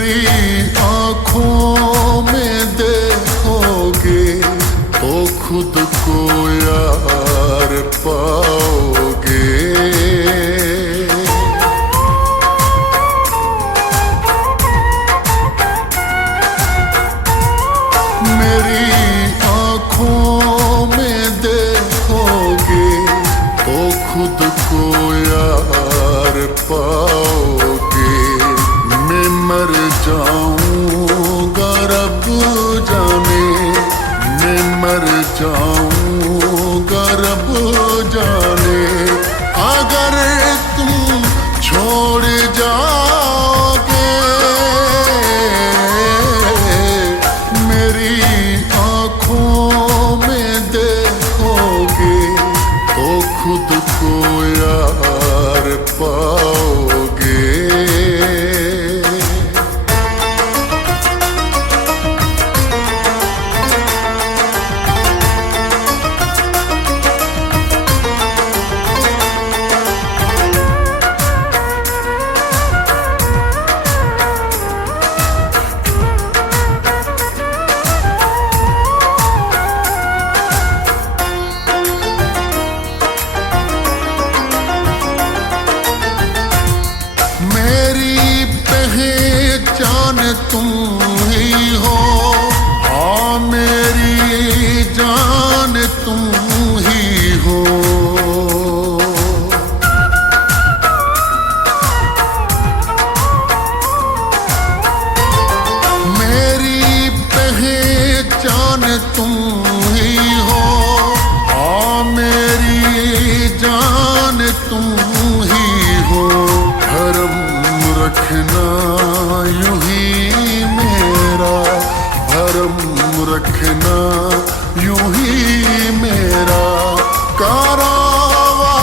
मेरी आँखों में देखोगे तो खुद को यार पाओगे। मेरी आँखों में देखोगे तो खुद को यार पाओगे। मैं मर जाऊंगा रब जाने, मैं मर जाऊंगा रब जाने, अगर तुम छोड़ जाओगे। मेरी आँखों में देखोगे तो खुद को यार पाओगे। मेरी पहचान तुम ही हो, हाँ मेरी जान तुम ही हो। मेरी पहचान तुम ही हो, हाँ मेरी जान तुम ही हो। भरम रखना यूं ही मेरा, भरम रखना यूं ही मेरा, करावा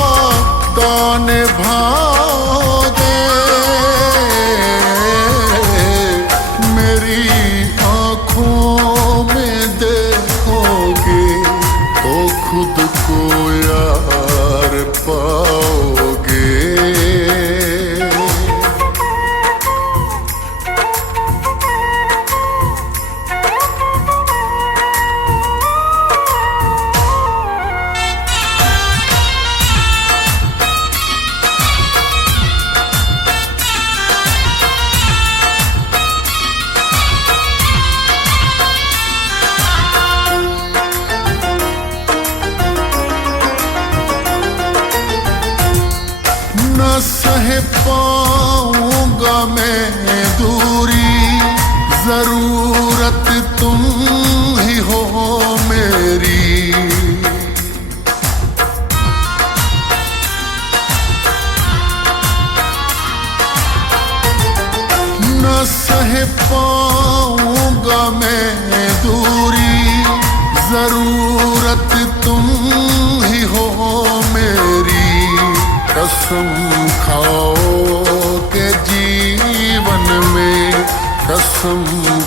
दाने भागे। मेरी आँखों में देखोगे तो खुद को यार पाओगे। न सह पाऊंगा मैं दूरी, जरूरत तुम ही हो मेरी। न सह पाऊंगा मैं दूरी, जरूरत तुम ही हो मेरी। कसम खाओ के जीवन में, कसम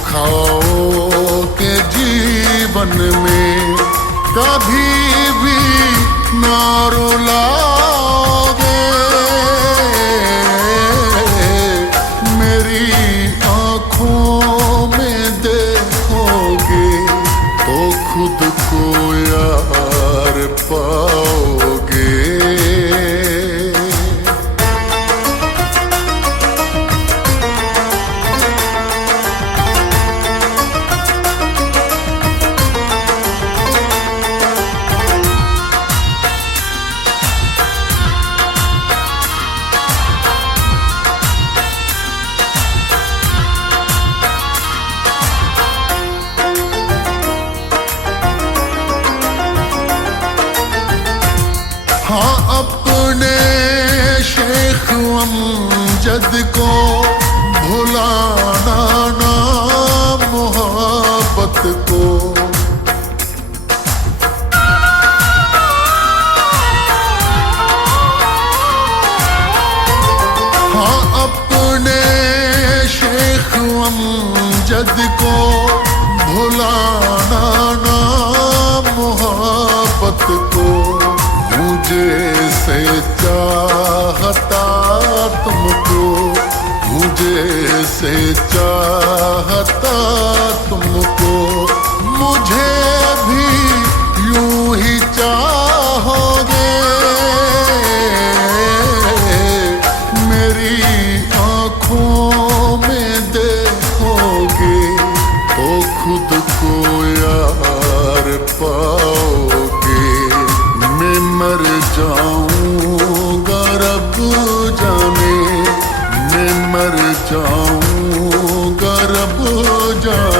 खाओ के जीवन में, कभी भी ना रुलाओगे। मेरी आँखों में देखोगे तो खुद को यार पाओगे। हाँ अपने शेख अमजद को भुलाना ना मोहब्बत को। हाँ अपने शेख अमजद को भुलाना ना मोहब्बत को। मुझे से चाहता तुमको, मुझे से चाहता तुमको, मुझे भी यूं ही चाहोगे। मेरी आंखों में देखोगे तो खुद को यार पाओगे। मैं मर जाऊंगा रब जाने, मैं मर जाऊंगा रब जाने।